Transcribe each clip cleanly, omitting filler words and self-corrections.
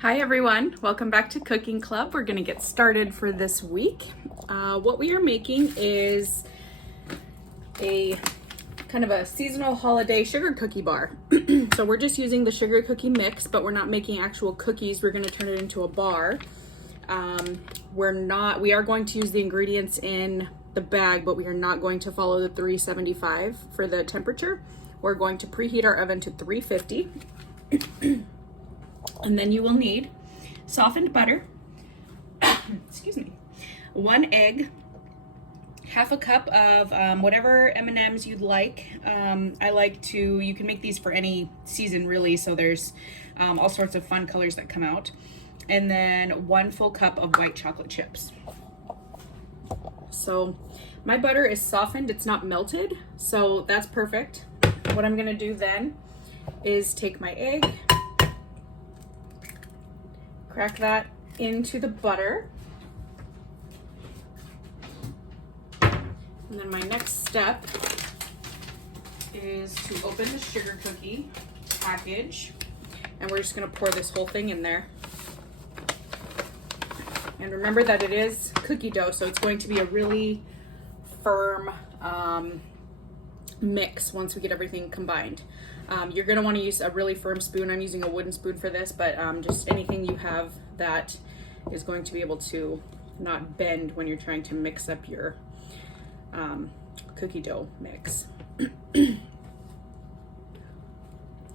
Hi everyone, welcome back to Cooking Club. We're gonna get started for this week. What we are making is a kind of a seasonal holiday sugar cookie bar. So we're just using the sugar cookie mix, but we're not making actual cookies. We're gonna turn it into a bar. We are going to use the ingredients in the bag, but we are not going to follow the 375 for the temperature. We're going to preheat our oven to 350. And then you will need softened butter, excuse me, 1 egg, half a cup of whatever M&Ms you'd like. You can make these for any season really, so there's all sorts of fun colors that come out. And then 1 full cup of white chocolate chips. So my butter is softened, it's not melted, so that's perfect. What I'm gonna do then is take my egg, crack that into the butter. And then my next step is to open the sugar cookie package, and we're just gonna pour this whole thing in there. And remember that it is cookie dough, so it's going to be a really firm mix once we get everything combined. You're going to want to use a really firm spoon. I'm using a wooden spoon for this, but just anything you have that is going to be able to not bend when you're trying to mix up your cookie dough mix.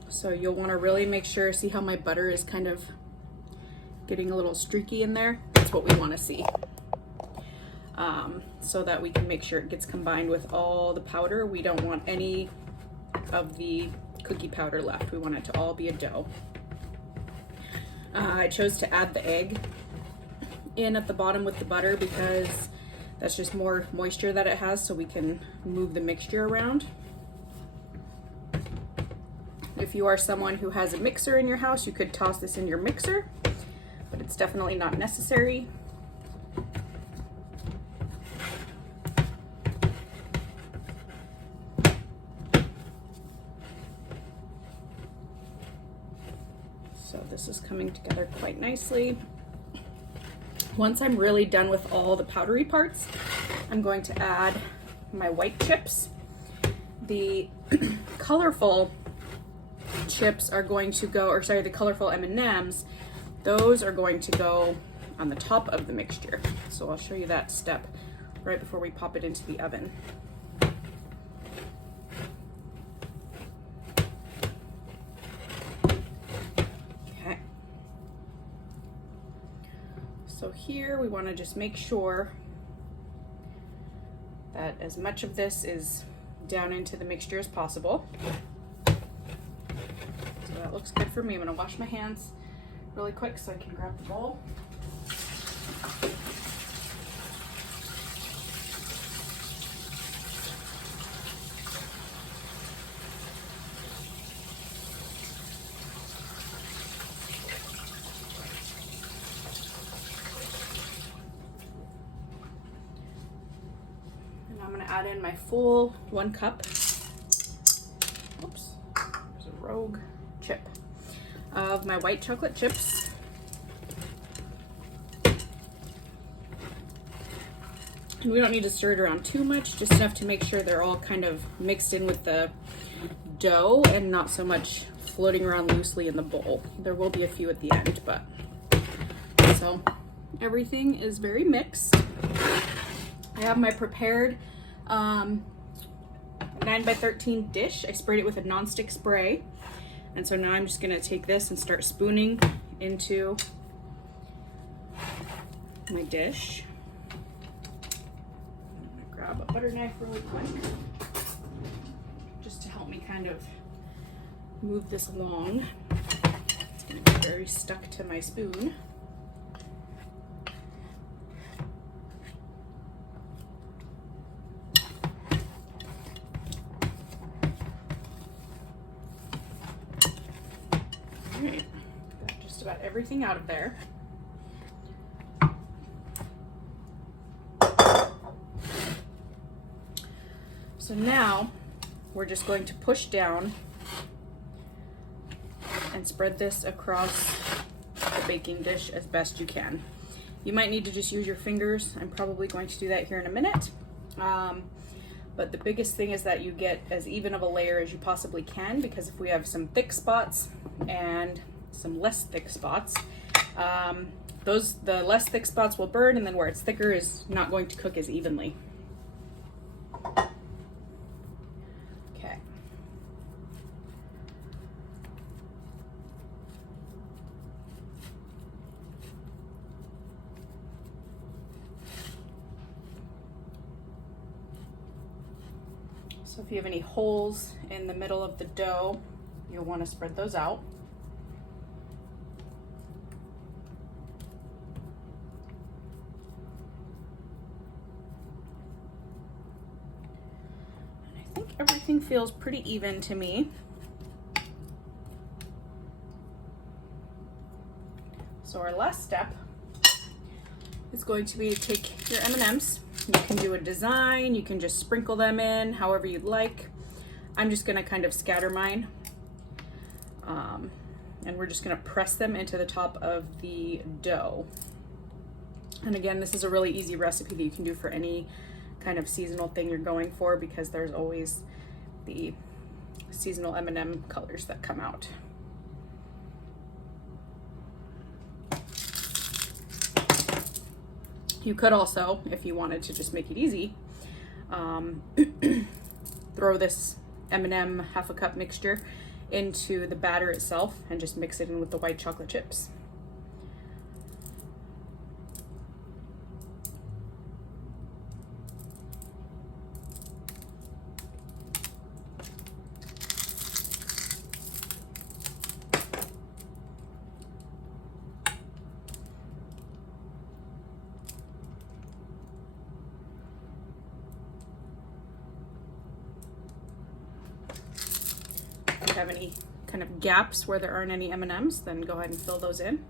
So you'll want to really make sure, see how my butter is kind of getting a little streaky in there? That's what we want to see. So that we can make sure it gets combined with all the powder. We don't want any of the cookie powder left. We want it to all be a dough. I chose to add the egg in at the bottom with the butter because that's just more moisture that it has, so we can move the mixture around. If you are someone who has a mixer in your house, you could toss this in your mixer, but it's definitely not necessary. So this is coming together quite nicely. Once I'm really done with all the powdery parts, I'm going to add my white chips. The colorful chips are going to go, or sorry, the colorful M&Ms, those are going to go on the top of the mixture. So I'll show you that step right before we pop it into the oven. So here we want to just make sure that as much of this is down into the mixture as possible. So that looks good for me. I'm going to wash my hands really quick so I can grab the bowl. I'm going to add in my full 1 cup, oops, there's a rogue chip, of my white chocolate chips. And we don't need to stir it around too much, just enough to make sure they're all kind of mixed in with the dough and not so much floating around loosely in the bowl. There will be a few at the end, but so everything is very mixed. I have my prepared 9x13 dish. I sprayed it with a nonstick spray. And so now I'm just gonna take this and start spooning into my dish. I'm gonna grab a butter knife really quick, just to help me kind of move this along. It's gonna be very stuck to my spoon. Got just about everything out of there. So now we're just going to push down and spread this across the baking dish as best you can. You might need to just use your fingers. I'm probably going to do that here in a minute. But the biggest thing is that you get as even of a layer as you possibly can, because if we have some thick spots and some less thick spots, the less thick spots will burn, and then where it's thicker is not going to cook as evenly. Okay. So if you have any holes in the middle of the dough, you'll want to spread those out. And I think everything feels pretty even to me. So our last step is going to be to take your M&Ms. You can do a design, you can just sprinkle them in however you'd like. I'm just gonna kind of scatter mine. And we're just gonna press them into the top of the dough. And again, this is a really easy recipe that you can do for any kind of seasonal thing you're going for, because there's always the seasonal M&M colors that come out. You could also, if you wanted to just make it easy, throw this M&M half a cup mixture into the batter itself and just mix it in with the white chocolate chips. If you have any kind of gaps where there aren't any M&Ms, then go ahead and fill those in.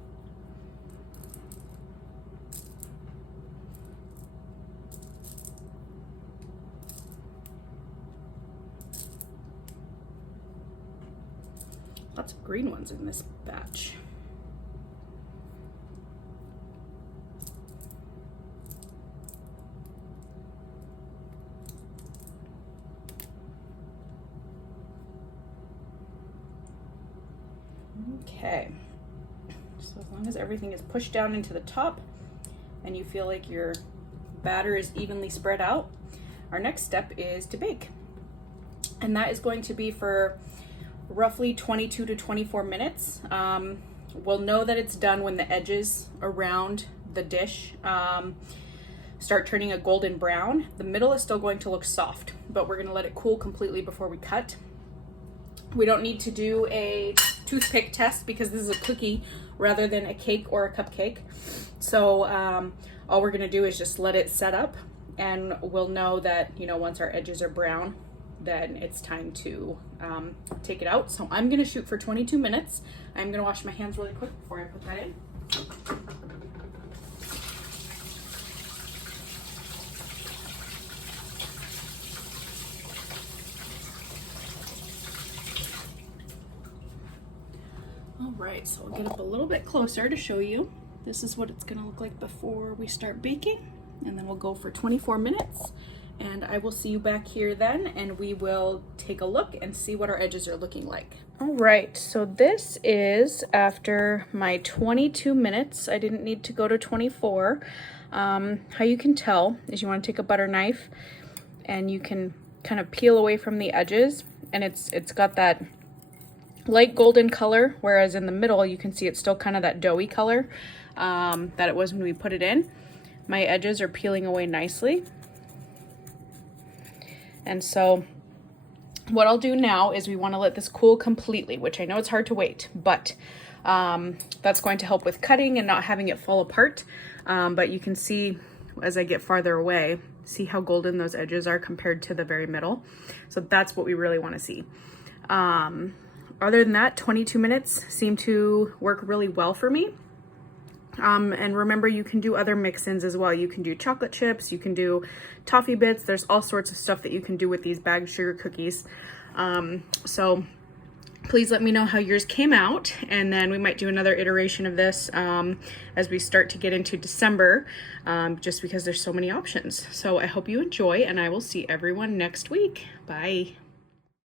Lots of green ones in this batch. Okay, so as long as everything is pushed down into the top and you feel like your batter is evenly spread out, our next step is to bake. And that is going to be for roughly 22 to 24 minutes. We'll know that it's done when the edges around the dish start turning a golden brown. The middle is still going to look soft, but we're gonna let it cool completely before we cut. We don't need to do a toothpick test because this is a cookie rather than a cake or a cupcake. So all we're gonna do is just let it set up, and we'll know that, you know, once our edges are brown, then it's time to take it out. So I'm gonna shoot for 22 minutes. I'm gonna wash my hands really quick before I put that in. All right, so I'll get up a little bit closer to show you. This is what it's gonna look like before we start baking, and then we'll go for 24 minutes, and I will see you back here then, and we will take a look and see what our edges are looking like. All right, so this is after my 22 minutes. I didn't need to go to 24. How you can tell is you wanna take a butter knife and you can kind of peel away from the edges, and it's got that light golden color, whereas in the middle you can see it's still kind of that doughy color that it was when we put it in. My edges are peeling away nicely. And so what I'll do now is we want to let this cool completely, which I know it's hard to wait, but that's going to help with cutting and not having it fall apart. But you can see as I get farther away, see how golden those edges are compared to the very middle. So that's what we really want to see. Other than that, 22 minutes seem to work really well for me. And remember, you can do other mix-ins as well. You can do chocolate chips, you can do toffee bits. There's all sorts of stuff that you can do with these bagged sugar cookies. So Please let me know how yours came out, and then we might do another iteration of this as we start to get into December, just because there's so many options. So I hope you enjoy, and I will see everyone next week. Bye.